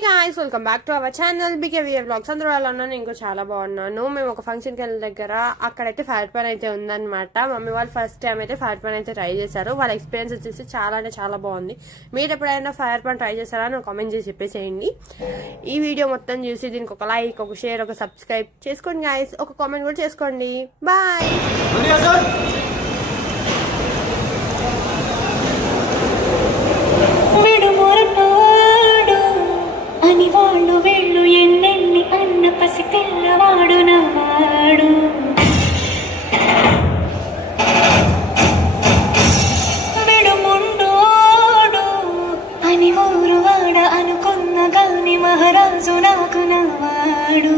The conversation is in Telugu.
guys, welcome back to our channel BKVA vlogs. అందరూ అలా ఉన్నాను, ఇంకో చాలా బాగున్నాను. మేము ఒక ఫంక్షన్ కి వెళ్ళిన దగ్గర అక్కడైతే ఫైర్ పాన్ అయితే ఉందన్నమాట. మమ్మీ వాళ్ళు ఫస్ట్ టైం అయితే ఫైర్ పాన్ అయితే ట్రై చేశారు. వాళ్ళ ఎక్స్పీరియన్స్ వచ్చేసి చాలా అంటే చాలా బాగుంది. మీరు ఎప్పుడైనా ఫైర్ పాన్ ట్రై చేశారా అని కామెంట్ చేసి చెప్పేసేయండి. ఈ వీడియో మొత్తం చూసి దీనికి ఒక లైక్, ఒక షేర్, ఒక సబ్స్క్రైబ్ చేసుకోండి గైస్. ఒక కామెంట్ కూడా చేసుకోండి. బాయ్. వాళ్ళు వెళ్ళు ఎన్నెన్ని అన్న పసి పిల్లవాడు నవ్వాడు. విడుముండోడు అని ఊరు వాడ అనుకున్న గాని మహారాజు నాకు నవ్వాడు.